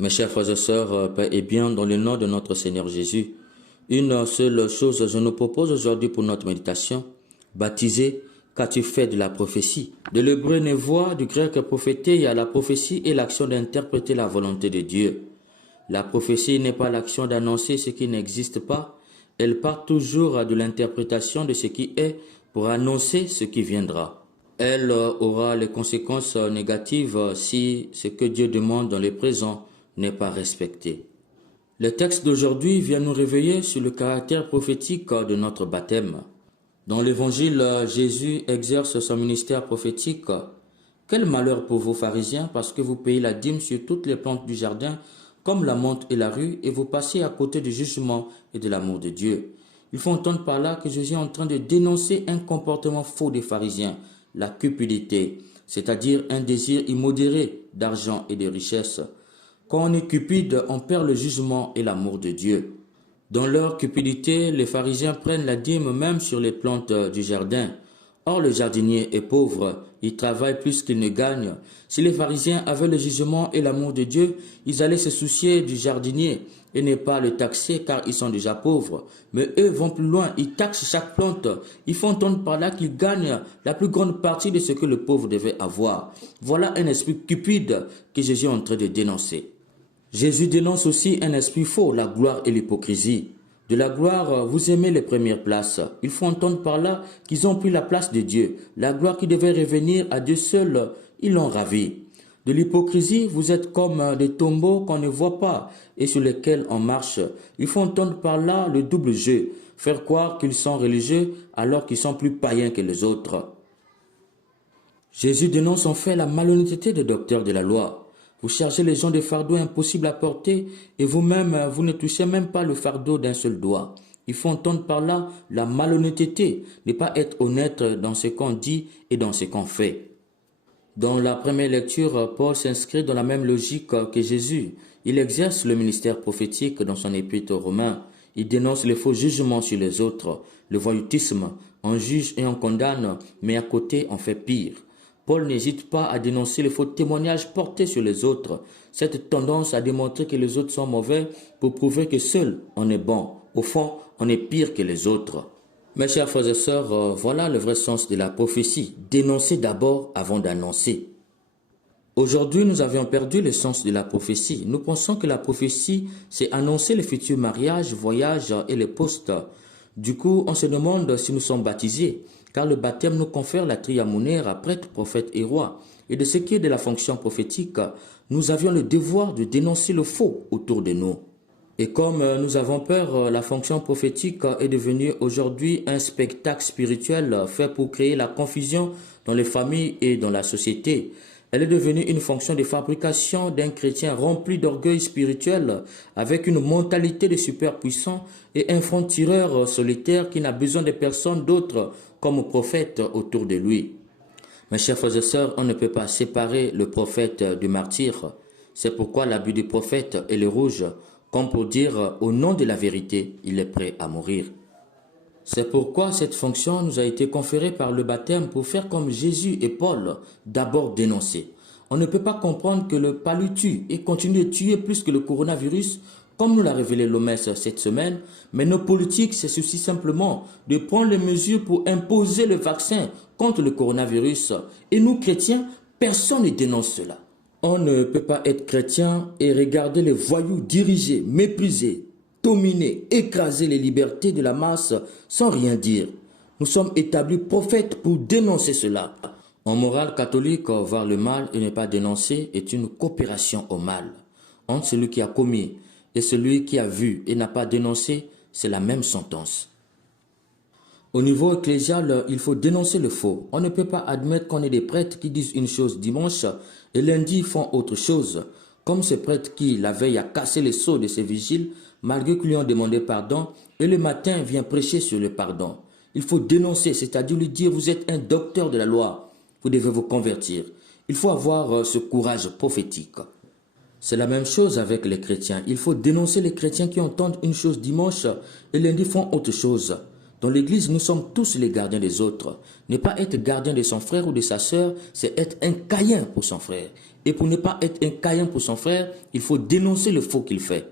Mes chers frères et sœurs, paix et bien dans le nom de notre Seigneur Jésus, une seule chose je nous propose aujourd'hui pour notre méditation. Baptisé, qu'as-tu fait de la prophétie? De l'hébreu névois, du grec prophété, il y a la prophétie et l'action d'interpréter la volonté de Dieu. La prophétie n'est pas l'action d'annoncer ce qui n'existe pas, elle part toujours de l'interprétation de ce qui est pour annoncer ce qui viendra. Elle aura les conséquences négatives si ce que Dieu demande dans le présent n'est pas respecté. Le texte d'aujourd'hui vient nous réveiller sur le caractère prophétique de notre baptême. Dans l'évangile, Jésus exerce son ministère prophétique. Quel malheur pour vous pharisiens, parce que vous payez la dîme sur toutes les plantes du jardin, comme la menthe et la rue, et vous passez à côté du jugement et de l'amour de Dieu. Il faut entendre par là que Jésus est en train de dénoncer un comportement faux des pharisiens, la cupidité, c'est-à-dire un désir immodéré d'argent et de richesse. Quand on est cupide, on perd le jugement et l'amour de Dieu. Dans leur cupidité, les pharisiens prennent la dîme même sur les plantes du jardin. Or, le jardinier est pauvre, il travaille plus qu'il ne gagne. Si les pharisiens avaient le jugement et l'amour de Dieu, ils allaient se soucier du jardinier et ne pas le taxer car ils sont déjà pauvres. Mais eux vont plus loin, ils taxent chaque plante. Ils font entendre par là qu'ils gagnent la plus grande partie de ce que le pauvre devait avoir. Voilà un esprit cupide que Jésus est en train de dénoncer. Jésus dénonce aussi un esprit faux, la gloire et l'hypocrisie. De la gloire, vous aimez les premières places. Il faut entendre par là qu'ils ont pris la place de Dieu. La gloire qui devait revenir à Dieu seul, ils l'ont ravie. De l'hypocrisie, vous êtes comme des tombeaux qu'on ne voit pas et sur lesquels on marche. Il faut entendre par là le double jeu, faire croire qu'ils sont religieux alors qu'ils sont plus païens que les autres. Jésus dénonce en fait la malhonnêteté des docteurs de la loi. Vous chargez les gens des fardeaux impossibles à porter et vous-même, vous ne touchez même pas le fardeau d'un seul doigt. Il faut entendre par là la malhonnêteté, ne pas être honnête dans ce qu'on dit et dans ce qu'on fait. Dans la première lecture, Paul s'inscrit dans la même logique que Jésus. Il exerce le ministère prophétique dans son épître aux Romains. Il dénonce les faux jugements sur les autres, le voyoutisme. On juge et on condamne, mais à côté on fait pire. Paul n'hésite pas à dénoncer les faux témoignages portés sur les autres, cette tendance à démontrer que les autres sont mauvais pour prouver que seul on est bon. Au fond, on est pire que les autres. Mes chers frères et sœurs, voilà le vrai sens de la prophétie. Dénoncer d'abord avant d'annoncer. Aujourd'hui, nous avions perdu le sens de la prophétie. Nous pensons que la prophétie, c'est annoncer les futurs mariages, voyages et les postes. Du coup, on se demande si nous sommes baptisés, car le baptême nous confère la triamonaire, prêtre, prophète et roi. Et de ce qui est de la fonction prophétique, nous avions le devoir de dénoncer le faux autour de nous. Et comme nous avons peur, la fonction prophétique est devenue aujourd'hui un spectacle spirituel fait pour créer la confusion dans les familles et dans la société. Elle est devenue une fonction de fabrication d'un chrétien rempli d'orgueil spirituel, avec une mentalité de superpuissant et un franc-tireur solitaire qui n'a besoin de personne d'autre comme prophète autour de lui. Mes chers frères et sœurs, on ne peut pas séparer le prophète du martyr. C'est pourquoi l'habit du prophète est le rouge, comme pour dire au nom de la vérité, il est prêt à mourir. C'est pourquoi cette fonction nous a été conférée par le baptême pour faire comme Jésus et Paul, d'abord dénoncer. On ne peut pas comprendre que le palu tue et continue de tuer plus que le coronavirus, comme nous l'a révélé l'OMS cette semaine, mais nos politiques se soucient simplement de prendre les mesures pour imposer le vaccin contre le coronavirus. Et nous, chrétiens, personne ne dénonce cela. On ne peut pas être chrétien et regarder les voyous diriger, mépriser, dominer, écraser les libertés de la masse sans rien dire. Nous sommes établis prophètes pour dénoncer cela. En morale catholique, voir le mal et ne pas dénoncer est une coopération au mal. Entre celui qui a commis et celui qui a vu et n'a pas dénoncé, c'est la même sentence. Au niveau ecclésial, il faut dénoncer le faux. On ne peut pas admettre qu'on ait des prêtres qui disent une chose dimanche et lundi font autre chose. Comme ce prêtre qui, la veille, a cassé les seaux de ses vigiles, malgré qu'ils lui ont demandé pardon, et le matin vient prêcher sur le pardon. Il faut dénoncer, c'est-à-dire lui dire, vous êtes un docteur de la loi, vous devez vous convertir. Il faut avoir ce courage prophétique. C'est la même chose avec les chrétiens. Il faut dénoncer les chrétiens qui entendent une chose dimanche et lundi font autre chose. Dans l'église, nous sommes tous les gardiens des autres. Ne pas être gardien de son frère ou de sa sœur, c'est être un Caïn pour son frère. Et pour ne pas être un Caïn pour son frère, il faut dénoncer le faux qu'il fait.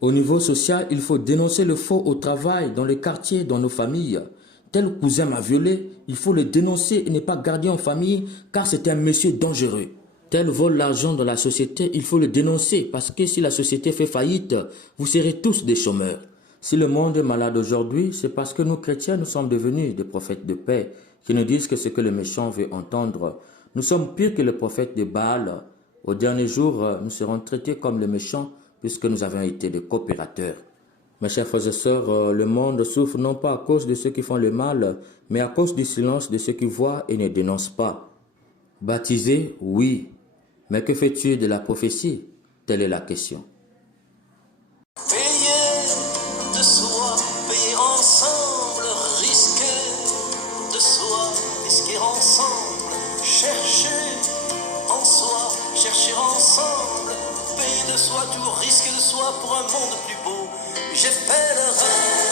Au niveau social, il faut dénoncer le faux au travail, dans le quartier, dans nos familles. Tel cousin m'a violé, il faut le dénoncer et ne pas garder en famille car c'est un monsieur dangereux. Tel vole l'argent dans la société, il faut le dénoncer parce que si la société fait faillite, vous serez tous des chômeurs. Si le monde est malade aujourd'hui, c'est parce que nous chrétiens, nous sommes devenus des prophètes de paix qui nous disent que ce que le méchant veut entendre. Nous sommes pires que le prophète de Baal. Au dernier jour, nous serons traités comme les méchants puisque nous avons été des coopérateurs. Mes chers frères et sœurs, le monde souffre non pas à cause de ceux qui font le mal, mais à cause du silence de ceux qui voient et ne dénoncent pas. Baptisé, oui, mais que fais-tu de la prophétie? Telle est la question. Payer de soi, payer ensemble, risquer de soi, risquer ensemble, chercher en soi, chercher ensemble, payer de soi, tout risquer de soi pour un monde plus beau. J'appellerai